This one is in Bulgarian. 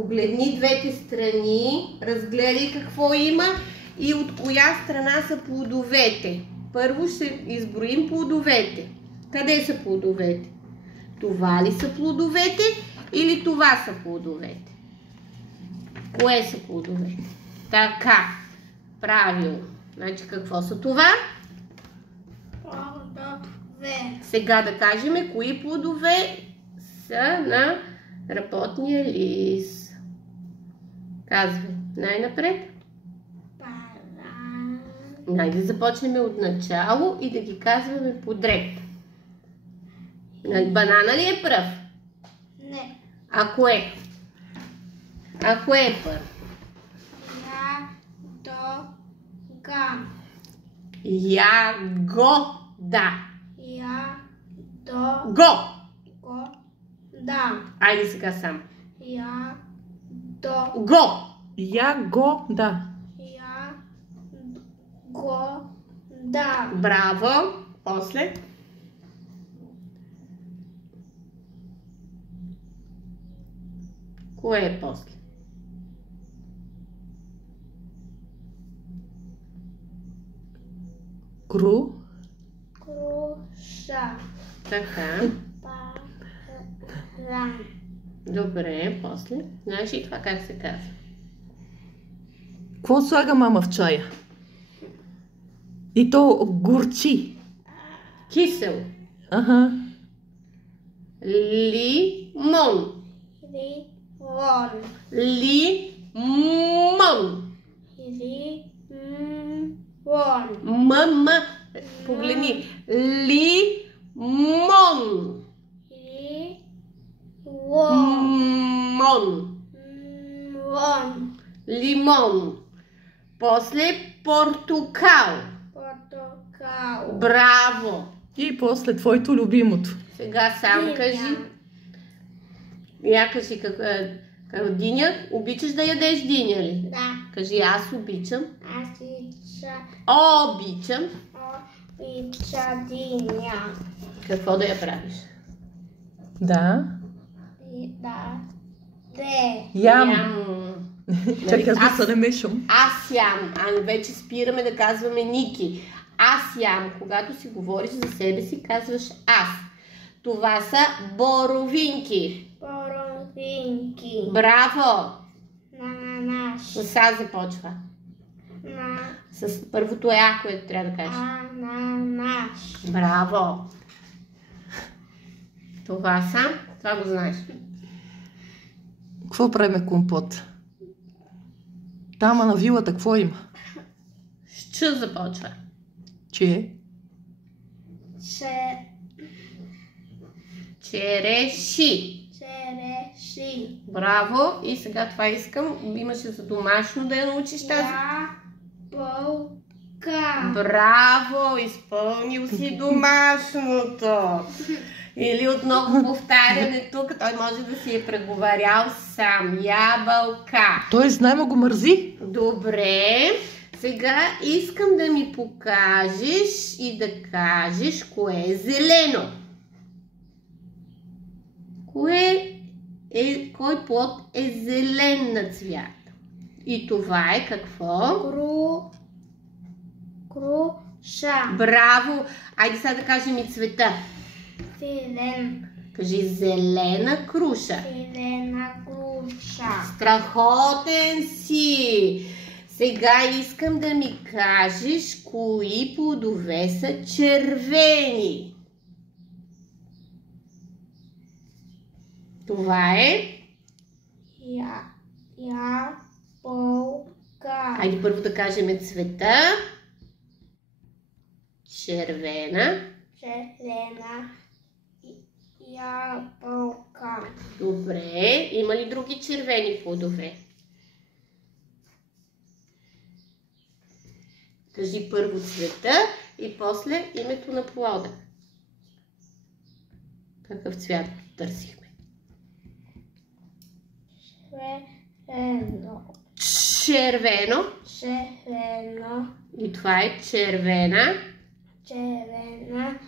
Погледни двете страни, разгледай какво има и от коя страна са плодовете. Първо ще изброим плодовете. Къде са плодовете? Това ли са плодовете или това са плодовете? Кое са плодовете? Така, правилно. Значи какво са това? Плодове. Сега да кажем кои плодове са на работния лист. Казвай най-напред. Банан. Найде да започнем от начало и да ги казваме подред. Банана ли е пръв? Не. А кое? А кое е първ? Ядога. Ягода. Ядога. Го! Да. Айде сега сам. Ядога. Го! Ягода. Ягода. Браво! После. Кое е после? Кру. Круша. Така. Паран. Добре, после. Знаеш ли това как се казва? Какво слага мама в чая? И то горчи. Кисел. Ага. Лимон. Лимон. Лимон. Лимон. Погледни. Лимон. Мон. Лимон. Лимон. После портокал. Портокал. Браво. И после твоето любимото. Сега сам кажи. Я кажи диня. Обичаш да ядеш диня ли? Да. Кажи аз обичам. Аз Обичам. обича диня. Какво да я правиш? Да. Да. Де. Ям. Чакай, аз да се намешам. Аз ям. А вече спираме да казваме Ники. Аз ям. Когато си говориш за себе си, казваш аз. Това са боровинки. Боровинки. Браво! Ананаш. С А започва. С първото е А, което трябва да кажеш. Ананаш. Браво! Това го знаеш. Какво правиме компот? Тама на вилата какво има? С Ч започва. Че? Череши. Череши. Браво! И сега това искам. Имаше за домашно да я научиш тази. Ябълка. Браво! Изпълнил си домашното. Или отново повтаряне тук. Той може да си е преговарял сам. Ябълка. Той знае, ма го мързи. Добре. Сега искам да ми покажеш и да кажеш кое е зелено. Кой плод е зелен на цвят? И това е какво? Круша. Браво! Айде сега да кажем и цвета. Зелен. Кажи зелена круша. Зелена круша. Страхотен си! Сега искам да ми кажеш кои плодове са червени. Това е? Ябълка. Айде първо да кажем цвета. Червена. Червена. Ябълка. Добре. Има ли други червени плодове? Кажи първо цвета и после името на плода. Какъв цвят търсихме? Червено. Червено. И това е червена. Червена.